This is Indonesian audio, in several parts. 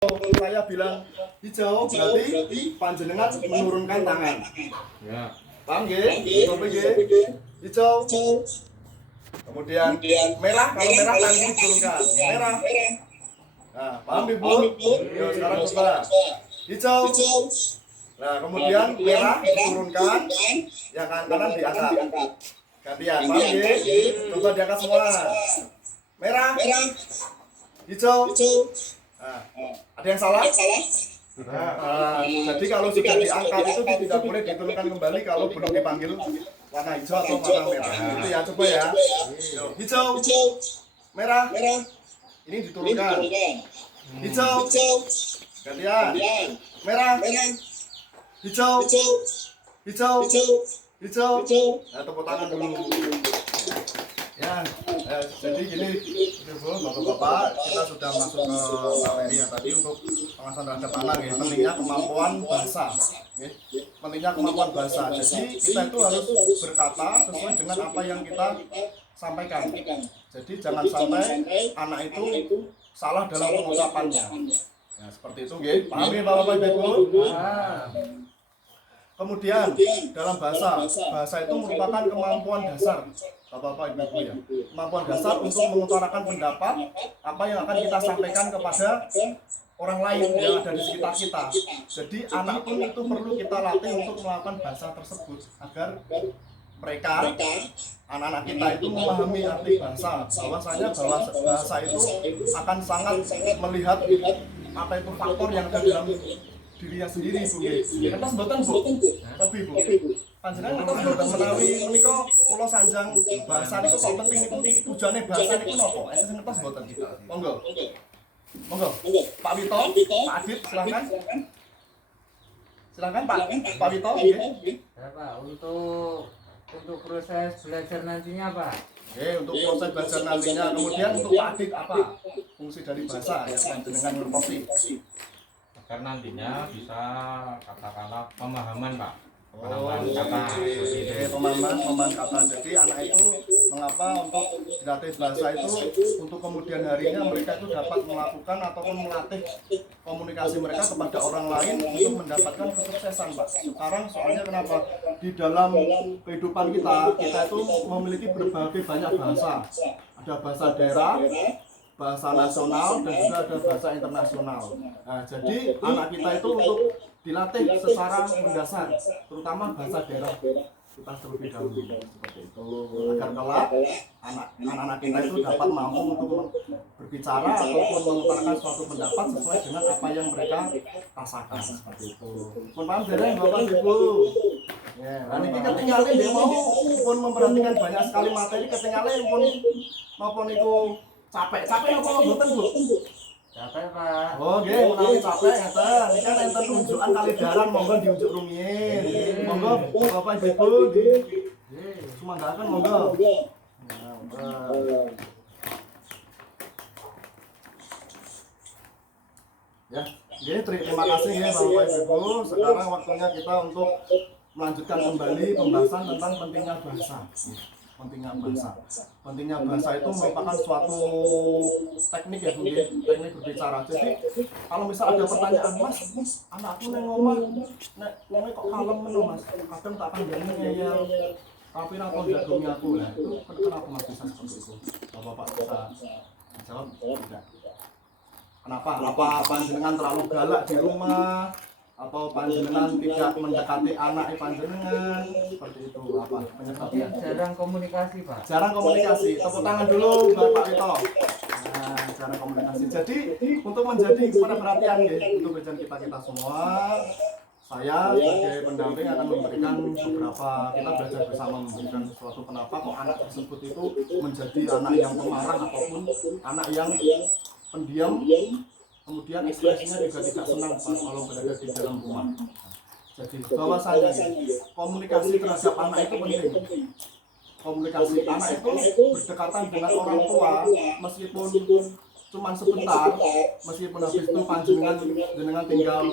saya bilang hijau berarti panjenengan menurunkan tangan. Ya. Paham nggih? Hijau. Kemudian merah, kalau merah tangan diturunkan. Merah. Nah, paham Ibu? Yuk sekarang coba. Hijau. Nah, kemudian merah diturunkan, yang kanan diangkat. Gantian, paham nggih? Coba diangkat semua. Merah. Hijau. Nah, ada yang salah? Jadi kalau sudah diangkat itu tidak boleh diturunkan kembali kalau belum dipanggil warna hijau atau warna merah. Itu ya, coba ya. Hijau, merah, ini diturunkan. Hijau, gantian. Merah, hijau, hijau. Nah, tepuk tangan dulu. Ya, jadi gini, Ibu, Bapak-bapak, kita sudah masuk ke materi yang tadi untuk pengawasan terhadap anak ya. Pentingnya kemampuan bahasa, ya. Pentingnya kemampuan bahasa. Jadi kita itu harus berkata sesuai dengan apa yang kita sampaikan. Jadi jangan sampai anak itu salah dalam pengucapannya. Ya, seperti itu, ya. Paham ya, Bapak Ibu? Kemudian dalam bahasa itu merupakan kemampuan dasar, Bapak Ibu ya. Kemampuan dasar untuk mengutarakan pendapat apa yang akan kita sampaikan kepada orang lain yang ada di sekitar kita. Jadi anak pun itu perlu kita latih untuk melakukan bahasa tersebut agar mereka, anak-anak kita itu memahami arti bahasa. Bahwasanya bahasa itu akan sangat melihat apa itu faktor yang ada dalam dirinya sendiri, Bu. Kertas mboten, Bu. Tapi Bu, panjenengan kertas mboten menawi menika kula sanjang bahasa niku kok penting niku tujuane bahasa niku napa? Esen kertas mboten. Monggo. Pak Wito, Pak Adit, silakan. Silakan Pak Wito, nggih. Ya, Pak, untuk proses belajar nantinya, Pak. Untuk proses belajar nantinya. Kemudian untuk Pak Adit apa fungsi dari bahasa yang panjenengan ngerti? Agar nantinya bisa katakanlah pemahaman, Pak. Pemahaman kata. Jadi anak itu mengapa untuk dilatih bahasa itu untuk kemudian harinya mereka itu dapat melakukan ataupun melatih komunikasi mereka kepada orang lain untuk mendapatkan kesuksesan, Pak. Sekarang soalnya kenapa di dalam kehidupan kita itu memiliki berbagai banyak bahasa. Ada bahasa daerah, bahasa nasional, dan juga ada bahasa internasional. Nah, jadi anak kita itu untuk dilatih secara mendasar, terutama bahasa daerah kita terlebih dahulu seperti itu, agar kelak anak-anak kita itu dapat mampu untuk berbicara ataupun mengutarakan suatu pendapat sesuai dengan apa yang mereka rasakan seperti itu. Pun paham dereng Bapak Ibu. Ya, nah ini ketinggalan dia mau pun memperhatikan banyak sekali materi ketinggalan pun maupun itu capek apa mboten, Bu? Capek, Pak. Oh, nggih, menawi capek ngeten. Iki kan enten unjukan kalidaran monggo diunjuk rumiyin. Monggo Bapak Ibu nggih. Sumanggaken monggo. Ya, nggih, terima kasih ya Bapak Ibu. Sekarang waktunya kita untuk melanjutkan kembali pembahasan tentang pentingnya bahasa. Pentingnya bahasa itu merupakan suatu teknik ya, Bu, teknik berbicara. Jadi kalau misal ada pertanyaan, Mas, anakku neng omah nek wonge kok kalem meno, Mas. Kadang tak kandhani ngeyel. Tapi atau jagungnya aku lah. Itu kenapa Mas bisa seperti itu? Bapak bisa jawab tidak? Kenapa? Apa panjenengan terlalu galak di rumah? Atau panjenengan tidak mendekati anak panjenengan, seperti itu apa penyebabnya? Jarang komunikasi, Pak. Jarang komunikasi. Tepuk tangan dulu Bapak Wito. Nah, jarang komunikasi. Jadi untuk menjadi pada perhatian ya, untuk belajar kita semua, saya sebagai pendamping akan memberikan beberapa, kita belajar bersama memberikan suatu kenapa kok anak tersebut itu menjadi anak yang pemarah ataupun anak yang pendiam. Kemudian ekspresinya juga tidak senang kalau berada di dalam rumah. Jadi bahwasanya komunikasi terhadap anak itu penting. Komunikasi anak itu berdekatan dengan orang tua meskipun cuma sebentar, meskipun habis itu panjenengan tinggal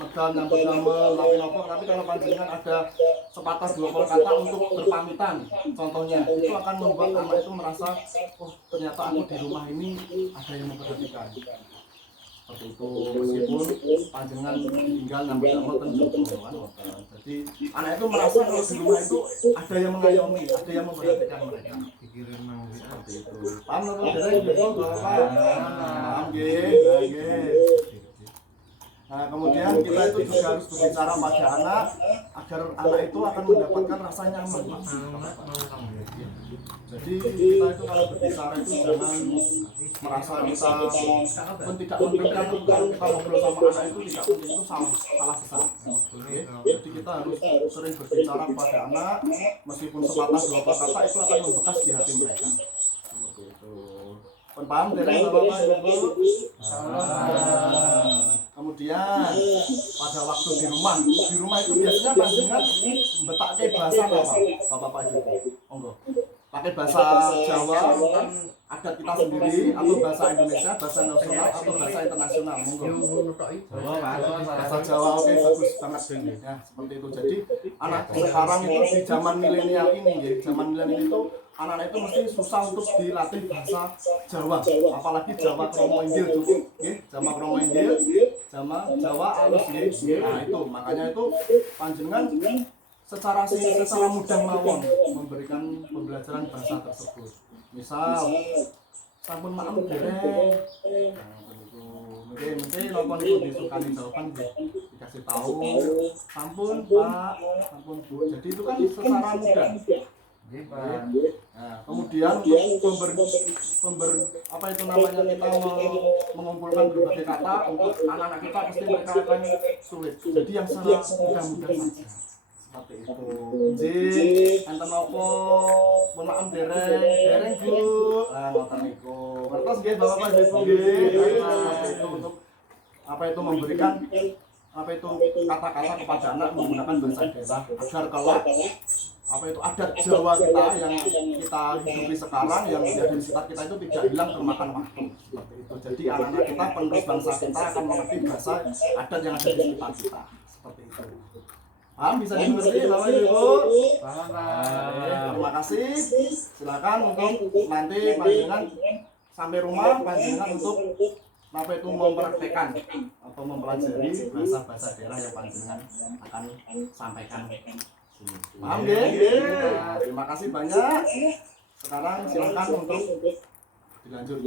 megang yang bernama tapi kalau panjenengan ada sepatah dua kata untuk berpamitan, contohnya itu akan membuat anak itu merasa, oh ternyata aku di rumah ini ada yang memperhatikan. seperti itu. Meskipun panjenengan tinggal nambah damel ten jowo kan ngoten. Jadi anak itu merasa kalau di rumah itu ada yang mengayomi, ada yang memperhatikan mereka. Pikirin mang Seperti itu. Paham lho dereng betul Bapak? Paham nggih, nggih. Nah, kemudian kita itu juga harus berbicara pada anak agar anak itu akan mendapatkan rasa nyaman, Pak. Jadi kita itu kalau berbicara itu jangan merasa kita pun tidak penting kan kalau kita ngobrol sama anak itu tidak penting, itu salah besar. Oke? Jadi kita harus sering berbicara kepada anak meskipun sepatah dua patah kata itu akan membekas di hati mereka. Seperti itu. Pun paham dereng Bapak Ibu? Kemudian pada waktu di rumah itu biasanya panjenengan betake bahasa apa Bapak Ibu? Monggo. Pakai bahasa Jawa kan adat kita sendiri atau bahasa Indonesia, bahasa nasional atau bahasa internasional. Monggo. Bahasa Jawa oke bagus banget ya, seperti itu. Jadi anak sekarang itu di zaman milenial ini ya, zaman milenial itu anak-anak itu mesti susah untuk dilatih bahasa Jawa, apalagi Jawa Kromo Inggil dulu, Jawa Kromo Inggil, Jawa alus nggih. Nah itu makanya itu panjenengan secara mudah mawon memberikan pembelajaran bahasa tersebut. Misal sampun maem dereng. Mungkin nonton itu disukani jawaban dikasih tahu. Sampun Pak, sampun Bu. Jadi itu kan secara mudah. Nah, kemudian apa itu namanya kita mengumpulkan berbagai kata untuk anak-anak kita pasti mereka akan sulit. Jadi yang secara mudah-mudah saja. Seperti itu. Enten apa? Pun maem dereng Bu. Lah ngoten niku. Ngertos nggih Bapak Ibu nggih. Seperti itu untuk apa itu memberikan apa itu kata-kata kepada anak menggunakan bahasa daerah agar kelak apa itu adat Jawa kita yang kita hidupi sekarang yang menjadi sifat kita itu tidak hilang termakan waktu. Seperti itu. Jadi anak-anak kita penerus bangsa kita akan mengerti bahasa adat yang ada di sekitar kita. Seperti itu. Paham bisa dimengerti Bapak Ibu? Paham. Terima kasih. Silakan untuk nanti panjenengan sampai rumah panjenengan untuk apa itu mempraktekkan atau mempelajari bahasa-bahasa daerah yang panjenengan akan sampaikan. Paham nggih? Terima kasih banyak. Sekarang silakan untuk dilanjut.